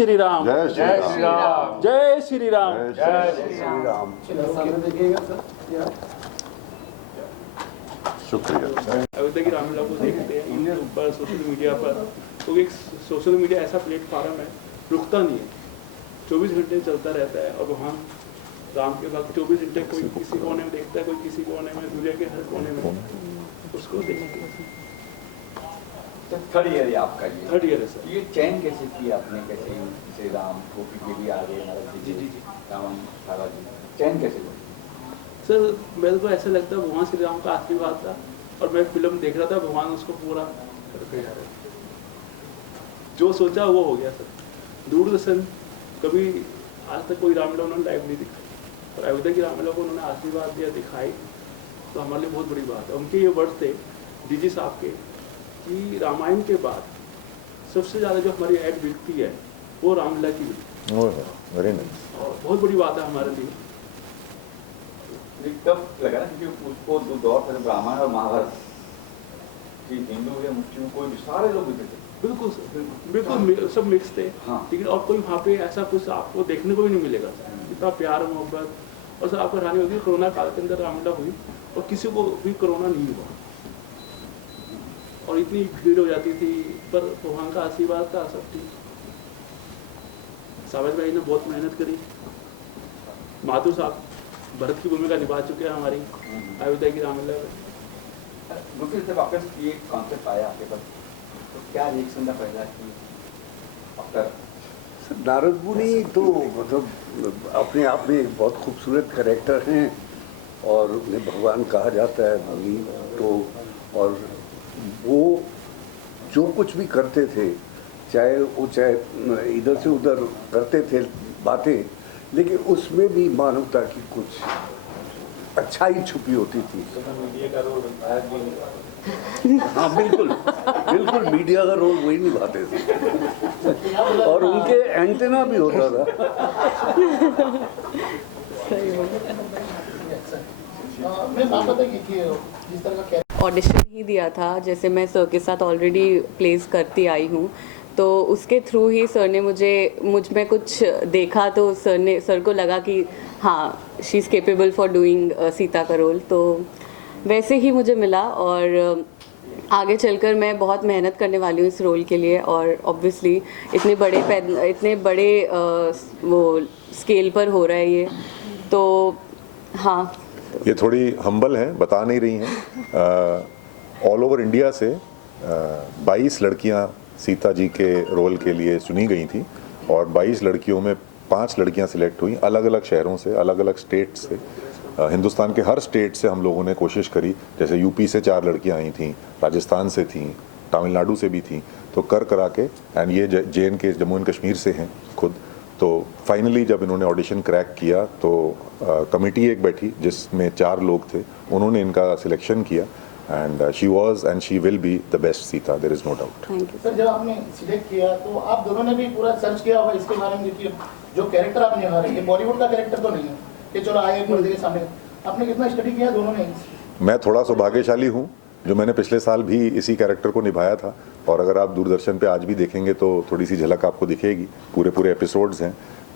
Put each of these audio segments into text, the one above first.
श्री राम, जय श्री राम, जय श्री राम, जय श्री राम। शुक्रिया। अयोध्या की रामलीला को देखते हैं यूट्यूब पर, सोशल मीडिया पर, तो एक सोशल मीडिया ऐसा प्लेटफॉर्म है, रुकता नहीं है, 24 घंटे चलता रहता है। और वहाँ राम के भक्त 24 घंटे कोई किसी कोने में देखता है, कोई किसी कोने में, दुनिया के हर कोने में उसको देखते हैं। तो थर्ड ईयर है आपका ये? थर्ड ईयर है सर। ये चयन कैसे किया आपने, कैसे श्री राम गोपी के भी आ गए जी। रावण सारा जी, चयन कैसे हुआ? सर मेरे को ऐसा लगता है भगवान श्री राम का आशीर्वाद था, और मैं फिल्म देख रहा था, भगवान उसको पूरा करके जा रहे थे। जो सोचा वो हो गया सर। दूरदर्शन कभी आज तक कोई रामलीला उन्होंने लाइव नहीं दिखाई, और अयोध्या की रामलीला को उन्होंने आशीर्वाद दिया, दिखाई, तो हमारे लिए बहुत बड़ी बात है। उनके ये वर्ड थे डीजी साहब के कि रामायण के बाद सबसे ज़्यादा जो हमारी ऐड बिकती है वो रामलीला की बिकती है। Very nice. और बहुत बड़ी बात है हमारे लिए। तब लगा ना, क्योंकि उसको दो दौर थे, रामायण और महाभारत कि हिंदू या मुस्लिम कोई भी सारे लोग भी थे। बिल्कुल सर, बिल्कुल सब मिक्स थे। हाँ। लेकिन और कोई वहाँ पे ऐसा कुछ आपको देखने को भी नहीं मिलेगा सर, इतना प्यार मोहब्बत। और सर आपको हैरानी होगी, कोरोना काल के अंदर रामलीला हुई और किसी को भी कोरोना नहीं हुआ, और इतनी भीड़ हो जाती थी, पर भगवान का आशीर्वाद था, सब ठीक। सावज भाई ने बहुत मेहनत करी, माधुर साहब भरत की भूमिका निभा चुके हैं हमारी अयोध्या की रामलीला में। दूसरी से वापस ये कॉन्सेप्ट आया आपके पास, तो क्या रिएक्शन था पहला कि आफ्टर? नारद मुनि तो मतलब अपने आप में एक बहुत खूबसूरत कैरेक्टर हैं, और उन्हें भगवान कहा जाता है मुनि। तो और वो जो कुछ भी करते थे, चाहे इधर से उधर करते थे बातें, लेकिन उसमें भी मानवता की कुछ अच्छाई छुपी होती थी। हाँ बिल्कुल बिल्कुल, मीडिया का रोल वही निभाते थे, और उनके एंटेना भी होता था। ऑडिशन ही दिया था, जैसे मैं सर के साथ ऑलरेडी प्लेस करती आई हूँ, तो उसके थ्रू ही सर ने मुझ में कुछ देखा, तो सर को लगा कि हाँ she is capable for doing Sita का रोल, तो वैसे ही मुझे मिला। और आगे चलकर मैं बहुत मेहनत करने वाली हूँ इस रोल के लिए, और ऑब्वियसली इतने बड़े वो स्केल पर हो रहा है ये, तो हाँ। ये थोड़ी हम्बल हैं, बता नहीं रही हैं। ऑल ओवर इंडिया से 22 लड़कियां सीता जी के रोल के लिए चुनी गई थी, और 22 लड़कियों में 5 लड़कियां सिलेक्ट हुई, अलग अलग शहरों से, अलग अलग स्टेट से। हिंदुस्तान के हर स्टेट से हम लोगों ने कोशिश करी, जैसे यूपी से 4 लड़कियां आई थीं, राजस्थान से थीं, तमिलनाडु से भी थीं, तो करा के, एंड ये JNK जम्मू एंड कश्मीर से हैं खुद। तो फाइनली जब इन्होंने ऑडिशन क्रैक किया, तो कमेटी एक बैठी जिसमें 4 लोग थे, उन्होंने इनका सिलेक्शन किया, and she was and she will be the best Sita, there is no doubt. Sir जब आपने सिलेक्ट किया तो आप दोनों ने भी पूरा सर्च किया होगा इसके बारे में कि जो कैरेक्टर आपने निभा रहे हैं बॉलीवुड का कैरेक्टर तो नहीं है कि चलो आए पर्दे के सामने, आपने कितना स्टडी किया दोनों ने? मैं थोड़ा सौभाग्यशाली हूँ जो मैंने पिछले साल भी इसी कैरेक्टर को निभाया था, और अगर आप दूरदर्शन पे आज भी देखेंगे तो थोड़ी सी झलक आपको दिखेगी, पूरे एपिसोड्स हैं।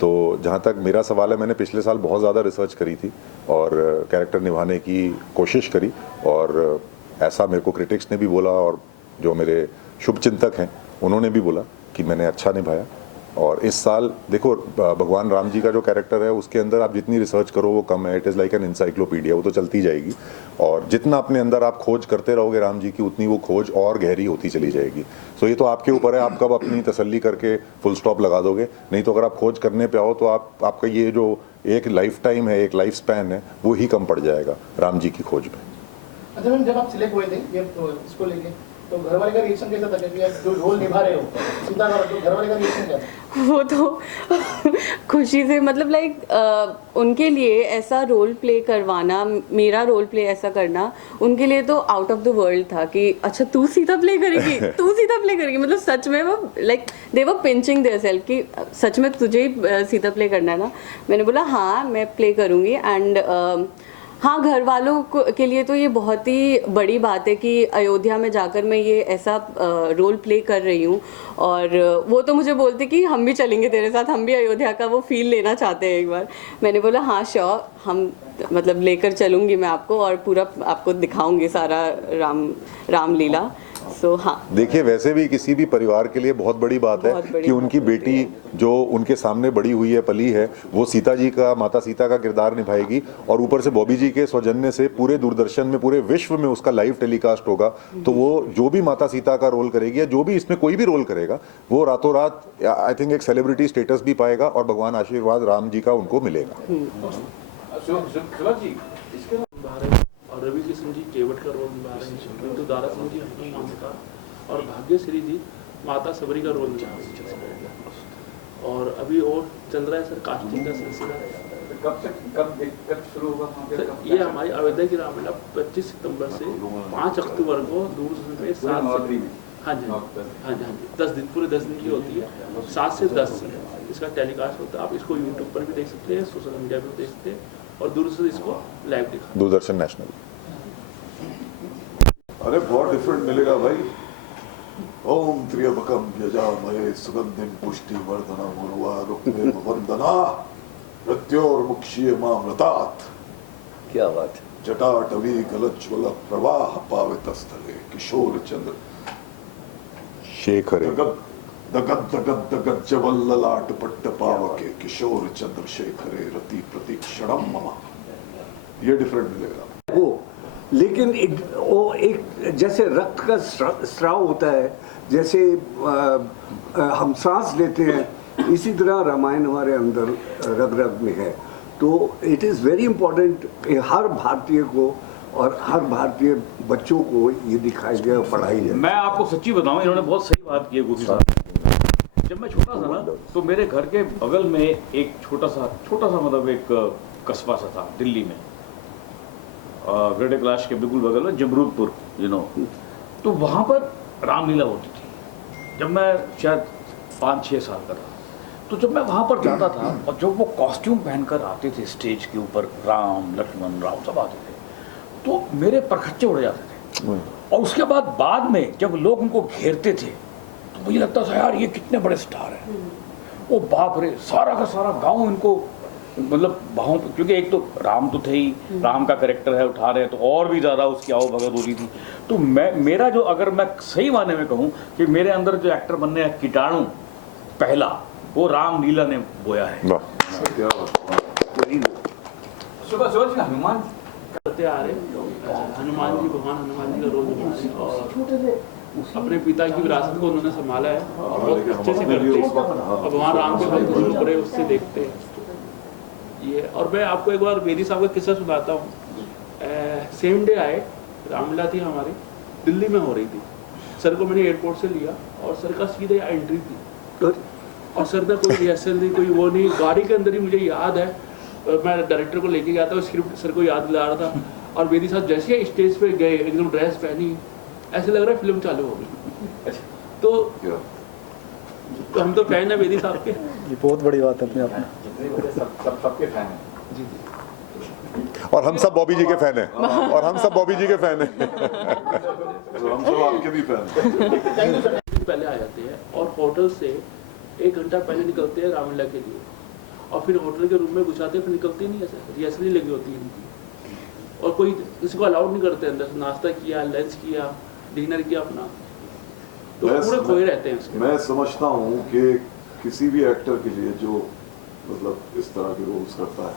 तो जहाँ तक मेरा सवाल है, मैंने पिछले साल बहुत ज़्यादा रिसर्च करी थी और कैरेक्टर निभाने की कोशिश करी, और ऐसा मेरे को क्रिटिक्स ने भी बोला, और जो मेरे शुभचिंतक हैं उन्होंने भी बोला कि मैंने अच्छा निभाया। और इस साल देखो, भगवान राम जी का जो कैरेक्टर है उसके अंदर आप जितनी रिसर्च करो वो कम है। It is like an encyclopedia, वो तो चलती जाएगी, और जितना अपने अंदर आप खोज करते रहोगे राम जी की, उतनी वो खोज और गहरी होती चली जाएगी। सो ये तो आपके ऊपर है, आप कब अपनी तसल्ली करके फुल स्टॉप लगा दोगे। नहीं तो अगर आप खोज करने पे आओ तो आपका ये जो एक लाइफ टाइम है, एक लाइफ स्पैन है, वो ही कम पड़ जाएगा राम जी की खोज में। अच्छा मैम, जब आप सिलेक्ट हुए थे ये इसको लेके, तो घर वाले का रिएक्शन कैसा था कि आप जो रोल निभा रहे हो सीता का, तो घर वाले का रिएक्शन क्या था? वो तो खुशी से, मतलब लाइक उनके लिए ऐसा रोल प्ले करवाना, मेरा रोल प्ले ऐसा करना, उनके लिए तो आउट ऑफ द वर्ल्ड था कि अच्छा तू सीता प्ले करेगी, तू सीता प्ले करेगी। मतलब सच में वो like they were pinching their self कि सच में तुझे ही सीता प्ले करना है ना। मैंने बोला हाँ मैं प्ले करूँगी, एंड हाँ, घर वालों के लिए तो ये बहुत ही बड़ी बात है कि अयोध्या में जाकर मैं ये ऐसा रोल प्ले कर रही हूँ, और वो तो मुझे बोलते कि हम भी चलेंगे तेरे साथ, हम भी अयोध्या का वो फील लेना चाहते हैं एक बार। मैंने बोला हाँ श्योर, हम मतलब लेकर चलूँगी मैं आपको और पूरा आपको दिखाऊंगी सारा रामलीला। सो हाँ, देखिए वैसे भी किसी भी परिवार के लिए बहुत बड़ी बात है बहुत बड़ी कि उनकी बेटी जो उनके सामने बड़ी हुई है, पली है, वो सीता जी का, माता सीता का किरदार निभाएगी, और ऊपर से बॉबी जी के सौजन्य से पूरे दूरदर्शन में, पूरे विश्व में उसका लाइव टेलीकास्ट होगा। तो वो जो भी माता सीता का रोल करेगी या जो भी इसमें कोई भी रोल करेगा, वो रातों रात आई थिंक एक सेलिब्रिटी स्टेटस भी पाएगा और भगवान आशीर्वाद राम जी का उनको मिलेगा। भारत और रवि किशन जी केवट का रोल निभा रहे हैं, किंतु दारा सिंह जी हनुमान का और भाग्यश्री जी माता सबरी का रोल निभा रहे हैं। और अभी और चल रहा है सर कास्टिंग का सिलसिला। कब शुरू होगा सर ये हमारी अयोध्या की रामलीला 25 सितंबर से 5 अक्टूबर को दूरदर्शन में 7 से, हाँ जी हाँ जी 10 दिन, पूरे 10 दिन की होती है, 7 से 10 इसका टेलीकास्ट होता है। आप इसको यूट्यूब पर भी देख सकते हैं, सोशल मीडिया पर भी देख सकते हैं, और दूरदर्शन इसको लाइव दिखा, दूरदर्शन नेशनल। अरे बहुत डिफरेंट मिलेगा भाई। ओम त्र्यंबकम यजामहे सुगंधिं पुष्टिवर्धनम् उर्वारुकमेव वन्दना मृत्योर्मुक्षीयमामृतात्। क्या बात है। जटाटवी गलज्ज्वल प्रवाह पावितस्थले किशोर चंद्र शेखर दगद जवल्ललाट पट्ट पावके किशोर चंद्र शेखरे रति प्रतीक्षणम मम। ये डिफरेंट मिलेगा वो लेकिन वो एक जैसे रक्त का स्राव होता है, जैसे हम सांस लेते हैं, इसी तरह रामायण हमारे अंदर रग रग में है। तो इट इज़ वेरी इम्पोर्टेंट हर भारतीय को और हर भारतीय बच्चों को ये दिखाई जाए और पढ़ाई जाए। मैं आपको सच्ची बताऊं, इन्होंने बहुत सही बात की है गोपी साहब। जब मैं छोटा था ना, तो मेरे घर के बगल में एक छोटा सा मतलब एक कस्बा सा था दिल्ली में, ग्रेटर कैलाश के बिल्कुल बगल में जमरूदपुर, तो वहाँ पर रामलीला होती थी जब मैं शायद 5-6 साल का था। तो जब मैं वहाँ पर जाता था और जब वो कॉस्ट्यूम पहनकर आते थे स्टेज के ऊपर, राम लक्ष्मण राम सब आते थे, तो मेरे परखच्चे उड़ जाते थे। और उसके बाद में जब लोग उनको घेरते थे तो मुझे लगता था यार ये कितने बड़े स्टार हैं। वो बाप रे, सारा का सारा गांव इनको मतलब बाहों, क्योंकि एक तो राम तो थे ही, राम का कैरेक्टर है, उठा रहे हैं तो और भी ज़्यादा उसकी आओ भगत हो रही थी। तो मेरा जो, अगर मैं सही माने में कहूँ कि मेरे अंदर जो एक्टर बनने का कीटाणु पहला, वो रामलीला ने बोया है। हनुमान करते आ रहे हनुमान जी, भगवान हनुमान जी का रोल निभाते हैं और अपने पिता की विरासत को उन्होंने संभाला है और बहुत अच्छे से करते हैं और भगवान राम के बहुत गुरु पड़े उससे देखते हैं ये। और मैं आपको एक बार वेदी साहब का किस्सा सुनाता हूँ। सेम डे आए, रामलीला थी हमारी, दिल्ली में हो रही थी। सर को मैंने एयरपोर्ट से लिया और सर का सीधे एंट्री थी और सर ने कोई रिहर्सल नहीं, कोई वो नहीं, गाड़ी के अंदर ही मुझे याद है मैं डायरेक्टर को लेके गया था, स्क्रिप्ट सर को याद दिला रहा था और वेदी साहब जैसे ही स्टेज पे गए, एकदम ड्रेस पहनी, ऐसे लग रहा है फिल्म चालू हो गई। तो हम तो फैन है वेदी साहब के। ये बहुत बड़ी बात है अपने आप में। सबके फैन हैं और हम सब बॉबी जी के फैन हैं, और हम सब बॉबी जी के फैन हैं। हम सब आपके भी फैन हैं। पहले आ जाते हैं और होटल से 1 घंटा पहले निकलते हैं रामलीला के लिए और फिर होटल के रूम में घुसाते हैं, फिर निकलते नहीं, ऐसे रिहर्सल ही लगी होती है इनकी और कोई किसी को अलाउड नहीं करते अंदर। नाश्ता किया, लंच किया, डिनर किया अपना, तो पूरे खोए रहते हैं उसके। मैं समझता हूँ कि किसी भी एक्टर के लिए जो मतलब इस तरह के रोल्स करता है,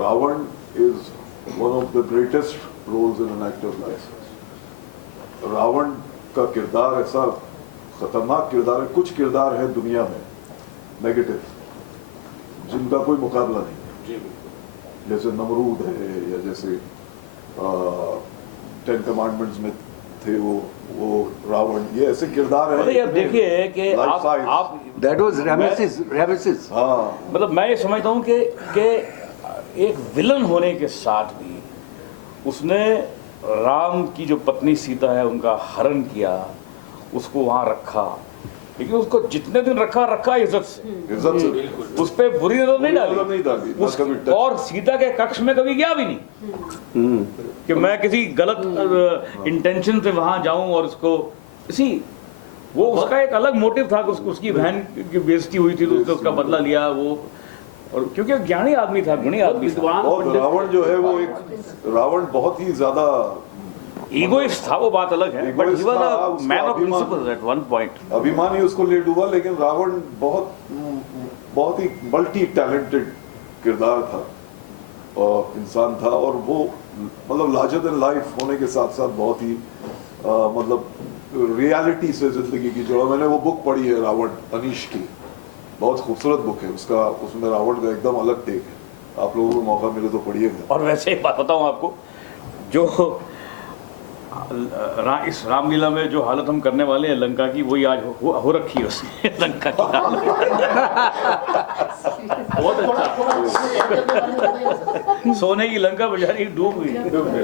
Ravan is one of the greatest roles in an actor's life. Ravan का किरदार ऐसा खतरनाक किरदार है। कुछ किरदार है दुनिया में नेगेटिव जिनका कोई मुकाबला नहीं, जैसे नमरूद है या जैसे 10 कमांडमेंट्स में थे वो रावण, ये ऐसे किरदार है। अब देखिए कि आप दैट वाज रामेसिस। हाँ, मतलब मैं ये समझता हूँ कि एक विलन होने के साथ भी उसने राम की जो पत्नी सीता है उनका हरण किया, उसको वहाँ रखा, लेकिन उसको जितने दिन रखा इज्जत से, इज्जत से उस पे बुरी नजर नहीं नजर नहीं डाली, डाली, उस ना कभी टच। और सीता के कक्ष में कभी गया भी नहीं कि मैं किसी गलत इंटेंशन से वहां जाऊं और उसको इसी वो उसका एक अलग मोटिव था कि उसकी बहन की बेइज्जती हुई थी तो उसने उसका बदला लिया वो, और क्योंकि ज्ञानी आदमी था, गुणी आदमी था, विद्वान और पंडित रावण जो है वो एक रावण बहुत ही ज्यादा ईगोइस्ट था, वो बात अलग है, बट ही Egoist वाज था, अ उसका मैन ऑफ अभिमान- प्रिंसिपल्स एट वन पॉइंट। अभिमान ही उसको ले डूबा, लेकिन रावण बहुत ही मल्टी टैलेंटेड किरदार था और इंसान था, और वो मतलब लार्जर देन लाइफ होने के साथ साथ बहुत ही मतलब रियलिटी से जिंदगी की जोड़ा। मैंने वो बुक पढ़ी है रावण अनीश की, बहुत खूबसूरत बुक है उसका, उसमें रावण का एकदम अलग टेक है, आप लोगों को मौका मिले तो पढ़िएगा। और वैसे एक बात बताऊं आपको, जो इस रामलीला में जो हालत हम करने वाले हैं लंका की, वही आज हो रखी है उसने लंका की हालत। बहुत अच्छा। सोने की लंका बेचारी डूब गई।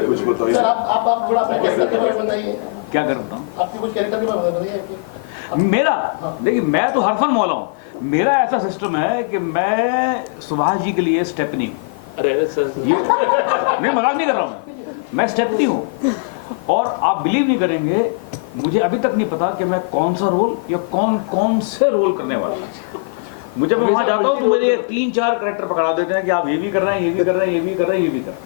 कुछ बताइए। सर आप थोड़ा अपने कैरेक्टर के बारे में बताइए, क्या करता हूँ आपके कुछ कैरेक्टर के बारे में बताइए आपके। मेरा, देखिए मैं तो हरफन मौला हूँ, मेरा ऐसा सिस्टम है कि मैं सुभाष जी के लिए स्टेपनी हूँ। अरे सर नहीं, मजाक नहीं कर रहा हूँ, मैं स्टेपनी हूँ। और आप बिलीव नहीं करेंगे, मुझे अभी तक नहीं पता कि मैं कौन सा रोल या कौन से रोल करने वाला हूँ। मुझे मैं वहाँ जाता हूँ तो मुझे 3-4 कैरेक्टर पकड़ा देते हैं कि आप ये भी कर रहे हैं, ये भी कर रहे हैं, ये भी कर रहे हैं, ये भी कर रहे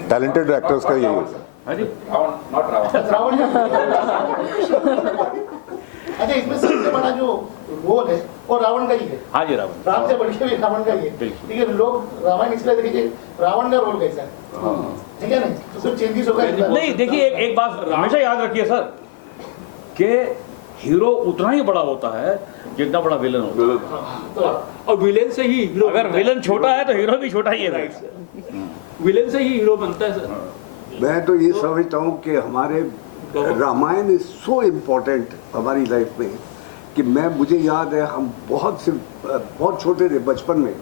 हैं। टैलेंटेड एक्टर्स का यही होता है। हाँ जी, रावण अच्छा, इसमें सबसे बड़ा जो रोल है वो रावण का ही है। हाँ जी, रावण। राम से बढ़िया भी रावण का ही है। बिल्कुल। ठीक है, लोग रामायण इसलिए देखिए रावण का रोल कैसा है, ठीक है ना, तो कुछ चेंजेस होगा इसमें। नहीं, देखिए एक बात हमेशा याद रखिए सर, कि हीरो उतना ही बड़ा होता है जितना बड़ा विलन होता है। और विलेन से ही हीरो, अगर विलन छोटा है तो हीरो भी छोटा ही है। विलेन से ही हीरो बनता है सर। मैं तो ये समझता हूँ कि हमारे रामायण इज सो इम्पोर्टेंट हमारी लाइफ में कि मुझे याद है हम बहुत छोटे थे, बचपन में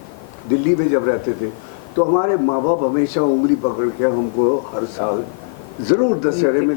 दिल्ली में जब रहते थे तो हमारे माँ बाप हमेशा उंगली पकड़ के हमको हर साल ज़रूर दशहरे में